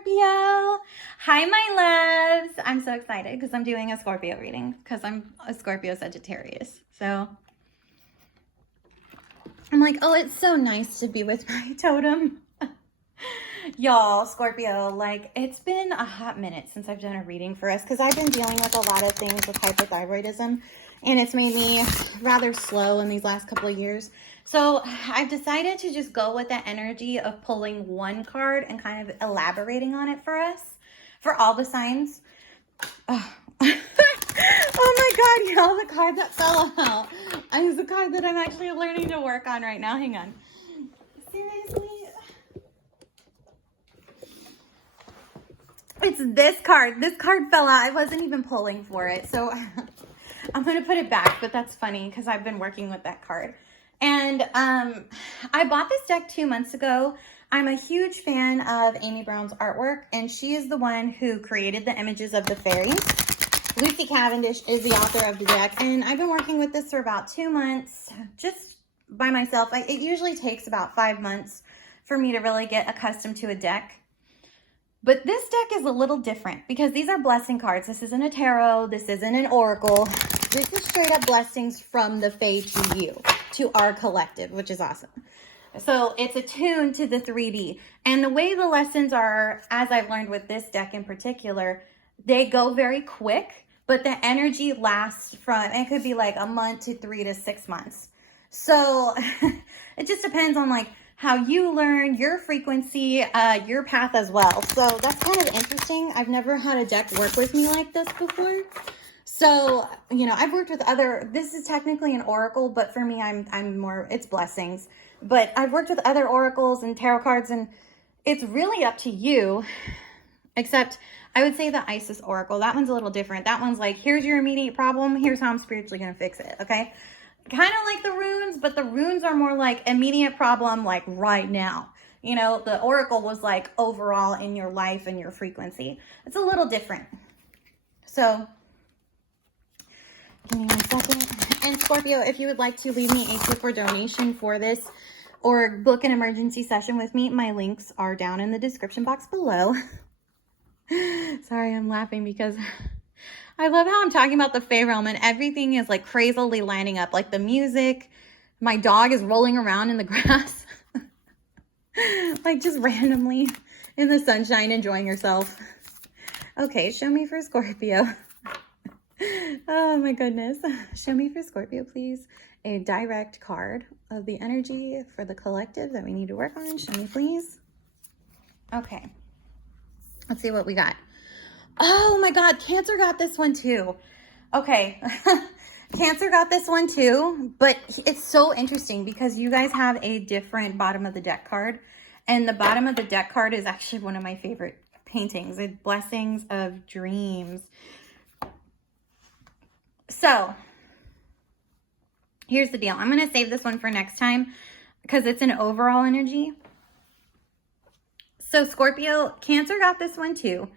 Scorpio. Hi, my loves. I'm so excited because I'm doing a Scorpio reading because I'm a Scorpio Sagittarius. So I'm like, oh, it's so nice to be with my totem. Y'all, Scorpio, like it's been a hot minute since I've done a reading for us because I've been dealing with a lot of things with hypothyroidism and it's made me rather slow in these last couple of years. So I've decided to just go with the energy of pulling one card and kind of elaborating on it for us, for all the signs. Oh, oh my God, y'all, the card that fell out is the card that I'm actually learning to work on right now. Hang on. Seriously? It's this card. This card fell out. I wasn't even pulling for it. So I'm going to put it back, but that's funny because I've been working with that card. And I bought this deck 2 months ago. I'm a huge fan of Amy Brown's artwork, and she is the one who created the images of the fairies. Lucy Cavendish is the author of the deck, and I've been working with this for about 2 months just by myself. It usually takes about 5 months for me to really get accustomed to a deck. But this deck is a little different because these are blessing cards. This isn't a tarot. This isn't an oracle. This is straight up blessings from the Fae to you, to our collective, which is awesome. So it's attuned to the 3D. And the way the lessons are, as I've learned with this deck in particular, they go very quick, but the energy lasts from, it could be like a month to 3 to 6 months. So it just depends on like how you learn, your frequency, your path as well. So that's kind of interesting. I've never had a deck work with me like this before. So, you know, I've worked with this is technically an oracle, but for me, I'm more, it's blessings. But I've worked with other oracles and tarot cards, and it's really up to you, except I would say the Isis oracle, that one's a little different. That one's like, here's your immediate problem. Here's how I'm spiritually going to fix it. Okay. Kind of like the runes, but the runes are more like immediate problem, like right now. You know, the oracle was like overall in your life and your frequency. It's a little different. So give me 1 second. And Scorpio, if you would like to leave me a tip or donation for this or book an emergency session with me, my links are down in the description box below. Sorry, I'm laughing because I love how I'm talking about the Fae realm and everything is like crazily lining up. Like the music, my dog is rolling around in the grass. Like just randomly in the sunshine, enjoying herself. Okay, show me for Scorpio. Oh my goodness. Show me for Scorpio, please. A direct card of the energy for the collective that we need to work on. Show me, please. Okay. Let's see what we got. Oh my God, Cancer got this one too. Okay, Cancer got this one too, but it's so interesting because you guys have a different bottom of the deck card, and the bottom of the deck card is actually one of my favorite paintings. It's Blessings of Dreams. So here's the deal. I'm going to save this one for next time because it's an overall energy. So Scorpio, Cancer got this one too.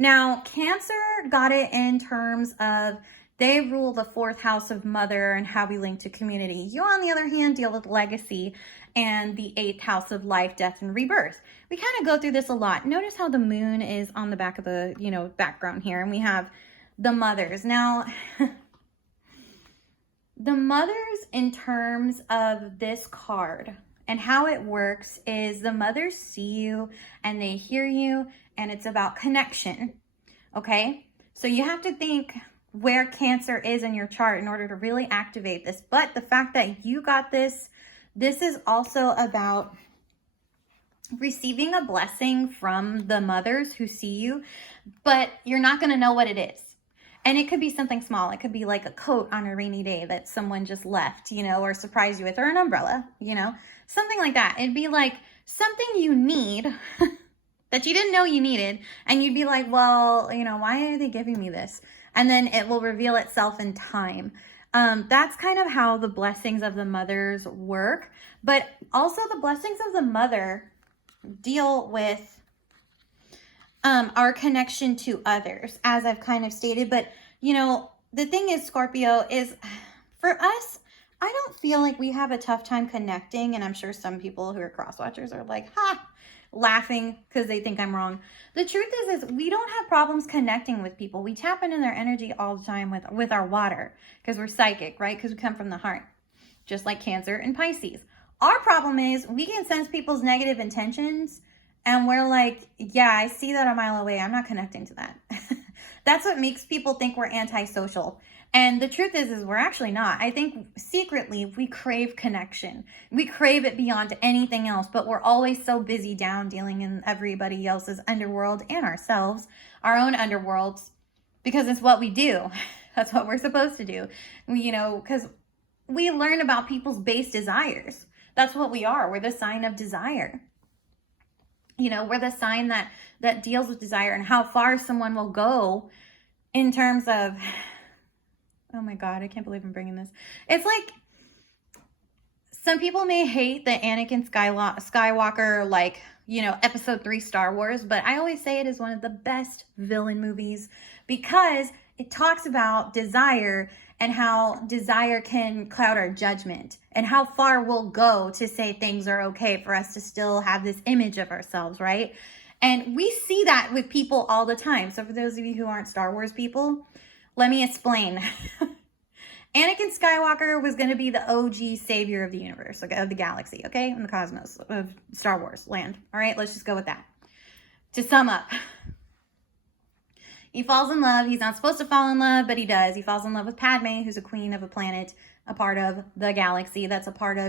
Now, Cancer got it in terms of they rule the 4th house of mother and how we link to community. You, on the other hand, deal with legacy and the 8th house of life, death, and rebirth. We kind of go through this a lot. Notice how the moon is on the back of the, you know, background here, and we have the mothers. Now, the mothers in terms of this card and how it works is the mothers see you and they hear you, and it's about connection, okay? So you have to think where Cancer is in your chart in order to really activate this. But the fact that you got this is also about receiving a blessing from the mothers who see you, but you're not gonna know what it is. And it could be something small. It could be like a coat on a rainy day that someone just left, you know, or surprised you with, or an umbrella, you know, something like that. It'd be like something you need that you didn't know you needed. And you'd be like, well, you know, why are they giving me this? And then it will reveal itself in time. That's kind of how the blessings of the mothers work. But also the blessings of the mother deal with our connection to others, as I've kind of stated. But, you know, the thing is, Scorpio, is for us, I don't feel like we have a tough time connecting. And I'm sure some people who are cross watchers are like, ha, laughing because they think I'm wrong. The truth is we don't have problems connecting with people. We tap into their energy all the time with our water because we're psychic, right? Because we come from the heart, just like Cancer and Pisces. Our problem is we can sense people's negative intentions and we're like, yeah, I see that a mile away. I'm not connecting to that. That's what makes people think we're antisocial. And the truth is we're actually not. I think secretly we crave connection. We crave it beyond anything else, but we're always so busy down dealing in everybody else's underworld and ourselves, our own underworlds, because it's what we do. That's what we're supposed to do. Because we learn about people's base desires. That's what we are. We're the sign of desire. We're the sign that deals with desire and how far someone will go in terms of, oh my God, I can't believe I'm bringing this. It's like, some people may hate the Anakin Skywalker, episode 3 Star Wars, but I always say it is one of the best villain movies because it talks about desire and how desire can cloud our judgment and how far we'll go to say things are okay for us to still have this image of ourselves, right? And we see that with people all the time. So for those of you who aren't Star Wars people, let me explain. Anakin Skywalker was going to be the OG savior of the universe, of the galaxy, okay? In the cosmos of Star Wars land. All right, let's just go with that. To sum up, he falls in love. He's not supposed to fall in love, but he does. He falls in love with Padme, who's a queen of a planet, a part of the galaxy.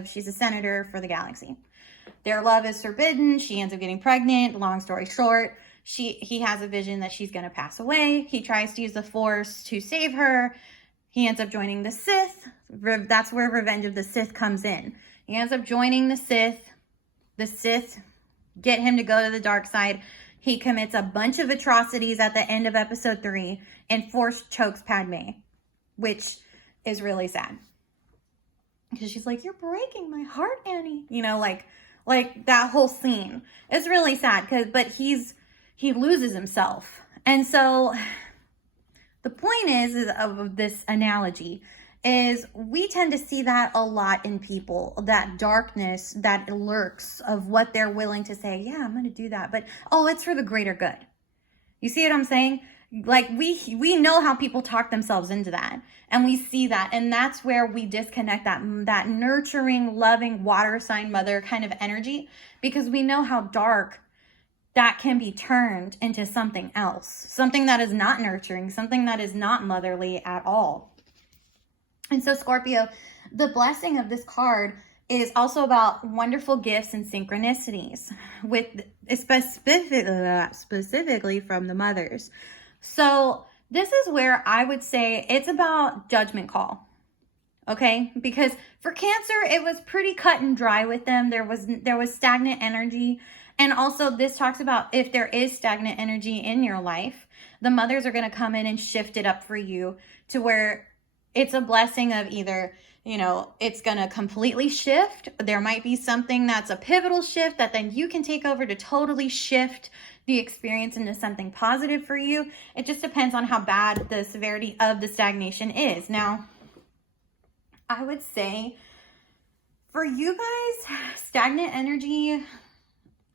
She's a senator for the galaxy. Their love is forbidden. She ends up getting pregnant. Long story short, he has a vision that she's going to pass away. He tries to use the Force to save her. He ends up joining the Sith. That's where Revenge of the Sith comes in. He ends up joining the Sith. The Sith get him to go to the dark side. He commits a bunch of atrocities at the end of episode 3 and Force chokes Padme, which is really sad. Because she's like, you're breaking my heart, Annie. Like that whole scene. It's really sad but he loses himself. And so the point is of this analogy is we tend to see that a lot in people, that darkness that lurks of what they're willing to say, yeah, I'm going to do that. But, it's for the greater good. You see what I'm saying? Like we know how people talk themselves into that, and we see that, and that's where we disconnect that nurturing, loving water sign mother kind of energy, because we know how dark that can be turned into something else, something that is not nurturing, something that is not motherly at all. And so Scorpio, the blessing of this card is also about wonderful gifts and synchronicities, with specifically from the mothers. So this is where I would say it's about judgment call. Okay, because for Cancer, it was pretty cut and dry with them. There was stagnant energy. And also this talks about if there is stagnant energy in your life, the mothers are going to come in and shift it up for you to where it's a blessing of either, it's going to completely shift. There might be something that's a pivotal shift that then you can take over to totally shift the experience into something positive for you. It just depends on how bad the severity of the stagnation is. Now, I would say for you guys, stagnant energy,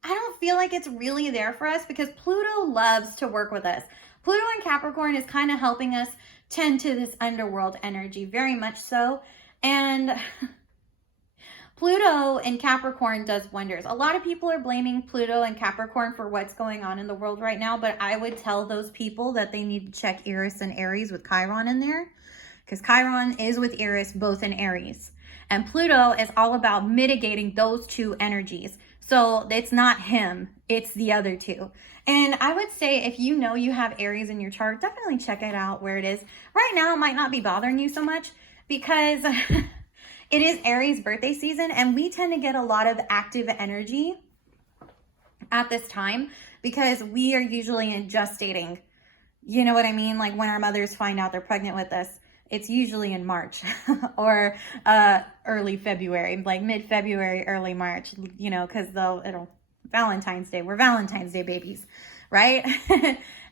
I don't feel like it's really there for us because Pluto loves to work with us. Pluto in Capricorn is kind of helping us tend to this underworld energy, very much so. And Pluto in Capricorn does wonders. A lot of people are blaming Pluto and Capricorn for what's going on in the world right now, but I would tell those people that they need to check Eris and Aries with Chiron in there, because Chiron is with Eris, both in Aries. And Pluto is all about mitigating those two energies. So it's not him, it's the other two. And I would say if you know you have Aries in your chart, definitely check it out where it is. Right now, it might not be bothering you so much because it is Aries birthday season, and we tend to get a lot of active energy at this time because we are usually in gestating. You know what I mean? Like when our mothers find out they're pregnant with us, it's usually in March or early February, like mid-February, early March, because Valentine's Day, we're Valentine's Day babies, right?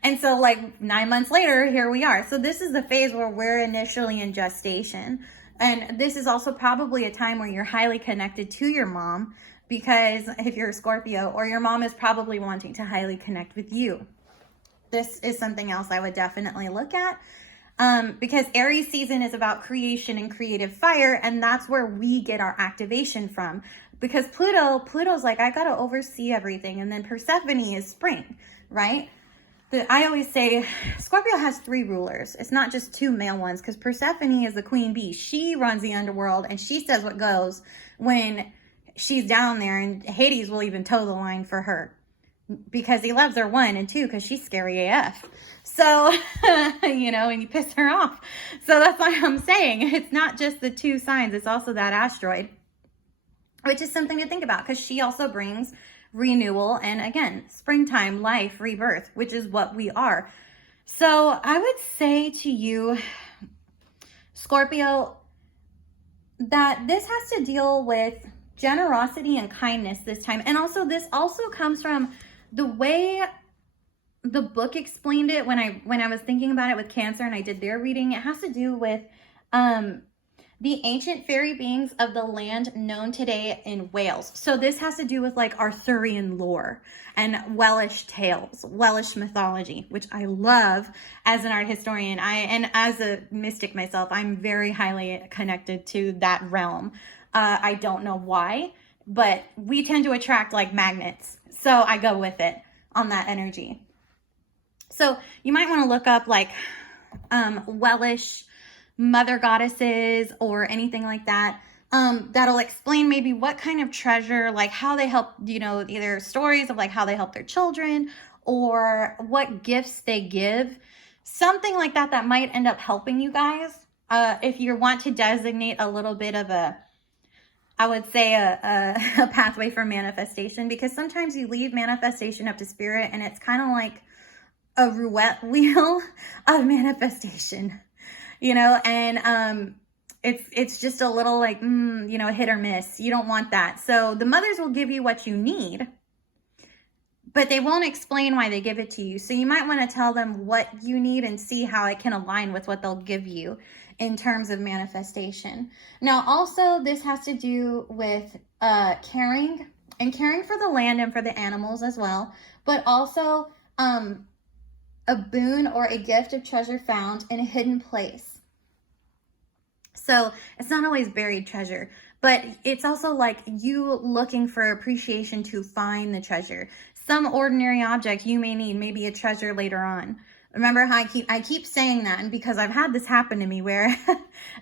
And so like 9 months later, here we are. So this is the phase where we're initially in gestation. And this is also probably a time where you're highly connected to your mom because if you're a Scorpio, or your mom is probably wanting to highly connect with you. This is something else I would definitely look at. Because Aries season is about creation and creative fire, and that's where we get our activation from. Because Pluto's like, I gotta oversee everything, and then Persephone is spring, right? I always say Scorpio has 3 rulers. It's not just 2 male ones, because Persephone is the queen bee. She runs the underworld, and she says what goes when she's down there, and Hades will even toe the line for her because he loves her, 1, and 2, because she's scary AF. So, you know, and you piss her off. So that's why I'm saying it's not just the 2 signs. It's also that asteroid, which is something to think about, because she also brings renewal and, again, springtime, life, rebirth, which is what we are. So I would say to you, Scorpio, that this has to deal with generosity and kindness this time. And also, this also comes from the way the book explained it when I was thinking about it with Cancer and I did their reading. It has to do with the ancient fairy beings of the land known today in Wales. So this has to do with like Arthurian lore and Welsh tales, Welsh mythology, which I love as an art historian. And as a mystic myself, I'm very highly connected to that realm. I don't know why, but we tend to attract like magnets. So I go with it on that energy. So you might want to look up like Welsh mother goddesses or anything like that. That'll explain maybe what kind of treasure, like how they help, you know, either stories of like how they help their children or what gifts they give. Something like that that might end up helping you guys. If you want to designate a little bit of a, I would say a pathway for manifestation, because sometimes you leave manifestation up to spirit and it's kind of like a roulette wheel of manifestation, you know, and it's just a little like, you know, hit or miss. You don't want that. So the mothers will give you what you need, but they won't explain why they give it to you. So you might want to tell them what you need and see how it can align with what they'll give you in terms of manifestation. Now, also, this has to do with caring for the land and for the animals as well, but also a boon or a gift of treasure found in a hidden place. So it's not always buried treasure, but it's also like you looking for appreciation to find the treasure. Some ordinary object you may need, maybe a treasure later on. Remember how I keep saying that, and because I've had this happen to me where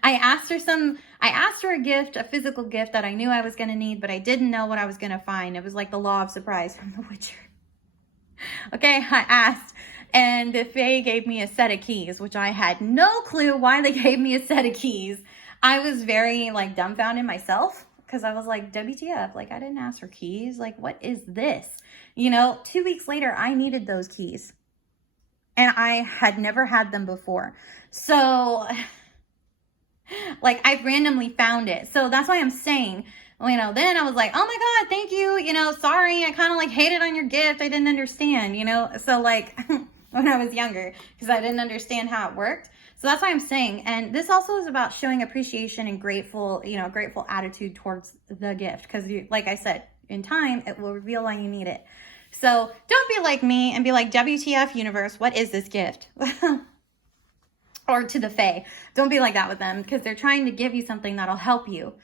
I asked her a gift, a physical gift that I knew I was going to need, but I didn't know what I was going to find. It was like the law of surprise from The Witcher. Okay, I asked, and the Fae gave me a set of keys, which I had no clue why they gave me a set of keys. I was very like dumbfounded myself, because I was like, WTF, like I didn't ask for keys. Like, what is this? You know, 2 weeks later, I needed those keys. And I had never had them before. So, like, I randomly found it. So that's why I'm saying, you know, then I was like, oh my God, thank you. You know, sorry, I kind of like hated on your gift. I didn't understand, you know. So like when I was younger, because I didn't understand how it worked. So that's why I'm saying. And this also is about showing appreciation and grateful, you know, grateful attitude towards the gift. Because like I said, in time, it will reveal why you need it. So don't be like me and be like, WTF universe, what is this gift? Or to the Fae. Don't be like that with them, because they're trying to give you something that'll help you.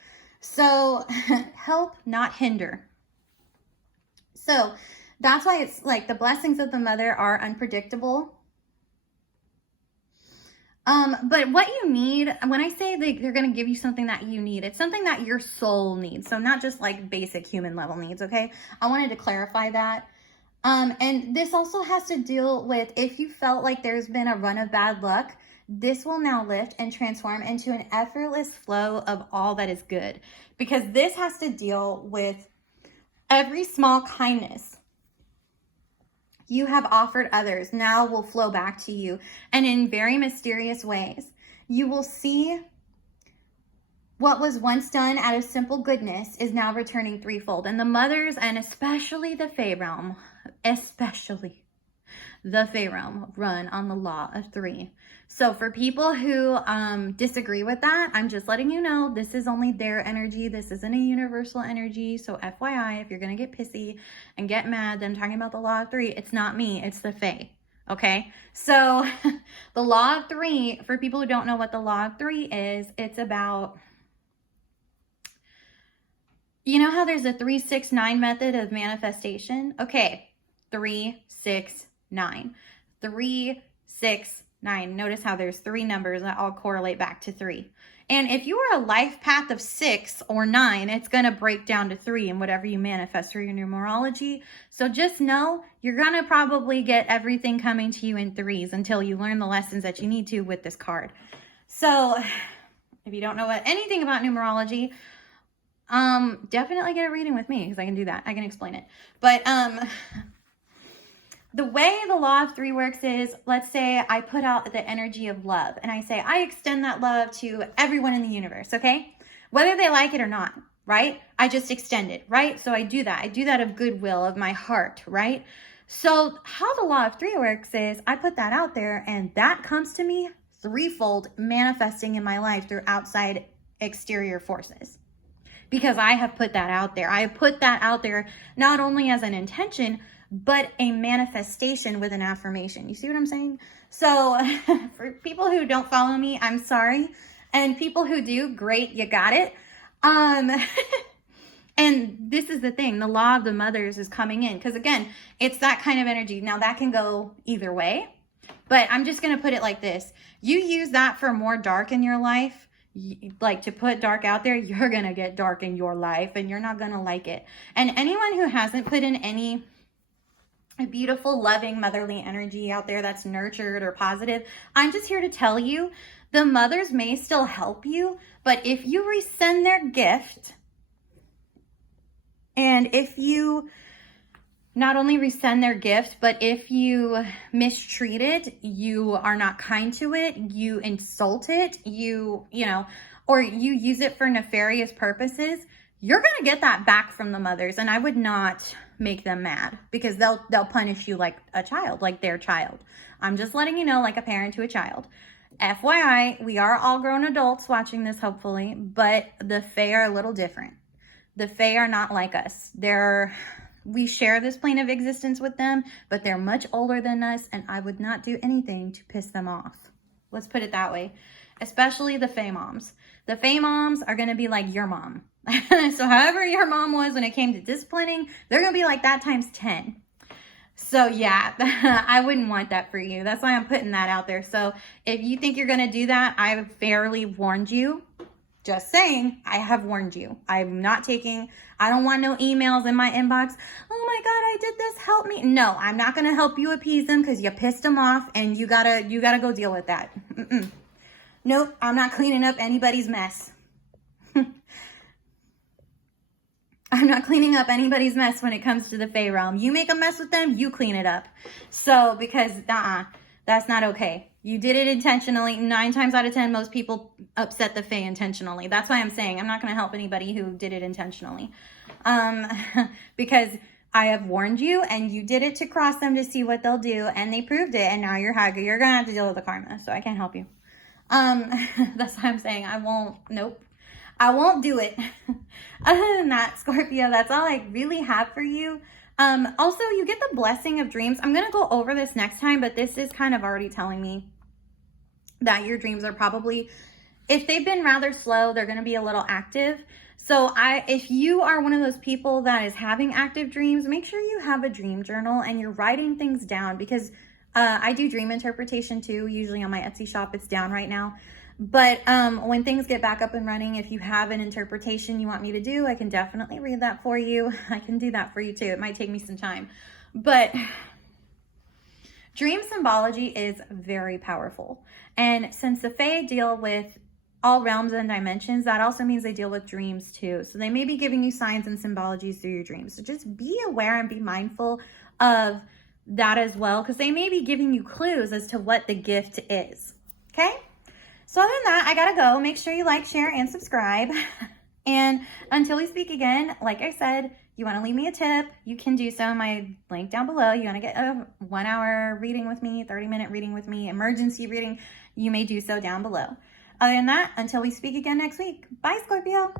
So help, not hinder. So that's why it's like the blessings of the mother are unpredictable. But what you need, when I say they're going to give you something that you need, it's something that your soul needs. So not just like basic human level needs. Okay. I wanted to clarify that. And this also has to deal with if you felt like there's been a run of bad luck, this will now lift and transform into an effortless flow of all that is good. Because this has to deal with every small kindness you have offered others now will flow back to you. And in very mysterious ways, you will see what was once done out of simple goodness is now returning threefold. And the mothers, and especially the Fae realm, especially, the Fae realm run on the law of 3. So for people who disagree with that, I'm just letting you know this is only their energy. This isn't a universal energy. So FYI, if you're going to get pissy and get mad that I'm talking about the law of 3, it's not me, it's the Fae. Okay, so the law of 3, for people who don't know what the law of 3 is, it's about, you know how there's a 3-6-9 method of manifestation? Okay, 3, 6, 9. 3, 6, 9. Notice how there's 3 numbers that all correlate back to 3. And if you are a life path of 6 or 9, it's going to break down to 3 in whatever you manifest through your numerology. So just know you're going to probably get everything coming to you in 3s until you learn the lessons that you need to with this card. So if you don't know anything about numerology, definitely get a reading with me because I can do that. I can explain it. But the way the law of 3 works is, let's say I put out the energy of love and I say, I extend that love to everyone in the universe, okay? Whether they like it or not, right? I just extend it, right? So I do that. I do that of goodwill, of my heart, right? So how the law of 3 works is I put that out there and that comes to me threefold manifesting in my life through outside exterior forces. Because I have put that out there. I have put that out there not only as an intention, but a manifestation with an affirmation. You see what I'm saying? So for people who don't follow me, I'm sorry. And people who do, great, you got it. And this is the thing, the law of the mothers is coming in. Because again, it's that kind of energy. Now that can go either way, but I'm just going to put it like this. You use that for more dark in your life, like to put dark out there, you're going to get dark in your life and you're not going to like it. And anyone who hasn't put in any beautiful, loving, motherly energy out there that's nurtured or positive, I'm just here to tell you, the mothers may still help you, but if you resend their gift, and if you not only resend their gift, but if you mistreat it, you are not kind to it, you insult it, you know, or you use it for nefarious purposes, you're going to get that back from the mothers. And I would not make them mad because they'll punish you like a child, like their child. I'm just letting you know, like a parent to a child. FYI, we are all grown adults watching this, hopefully, but the Fae are a little different. The Fae are not like us. We share this plane of existence with them, but they're much older than us, and I would not do anything to piss them off. Let's put it that way. Especially the Fae moms. The Fae moms are going to be like your mom. So however your mom was when it came to disciplining, they're going to be like that times 10. So yeah, I wouldn't want that for you. That's why I'm putting that out there. So if you think you're going to do that, I've fairly warned you. Just saying, I have warned you. I'm not taking, I don't want no emails in my inbox. Oh my God, I did this, help me. No, I'm not going to help you appease them because you pissed them off and you gotta go deal with that. Nope, I'm not cleaning up anybody's mess. I'm not cleaning up anybody's mess when it comes to the Fae realm. You make a mess with them, you clean it up. So, because, that's not okay. You did it intentionally. 9 times out of 10, most people upset the Fae intentionally. That's why I'm saying I'm not going to help anybody who did it intentionally. Because I have warned you and you did it to cross them to see what they'll do. And they proved it. And now you're going to have to deal with the karma. So I can't help you. That's why I'm saying nope. I won't do it. Other than that, Scorpio, that's all I really have for you. Also, you get the blessing of dreams. I'm going to go over this next time, but this is kind of already telling me that your dreams are probably, if they've been rather slow, they're going to be a little active. So if you are one of those people that is having active dreams, make sure you have a dream journal and you're writing things down because I do dream interpretation too. Usually on my Etsy shop, it's down right now. But when things get back up and running, if you have an interpretation you want me to do, I can definitely read that for you. I can do that for you too. It might take me some time. But dream symbology is very powerful. And since the Fae deal with all realms and dimensions, that also means they deal with dreams too. So they may be giving you signs and symbologies through your dreams. So just be aware and be mindful of that as well, because they may be giving you clues as to what the gift is. Okay? So other than that, I gotta go. Make sure you like, share, and subscribe. And until we speak again, like I said, you want to leave me a tip, you can do so. My link down below. You want to get a 1 hour reading with me, 30-minute reading with me, emergency reading, you may do so down below. Other than that, until we speak again next week. Bye, Scorpio.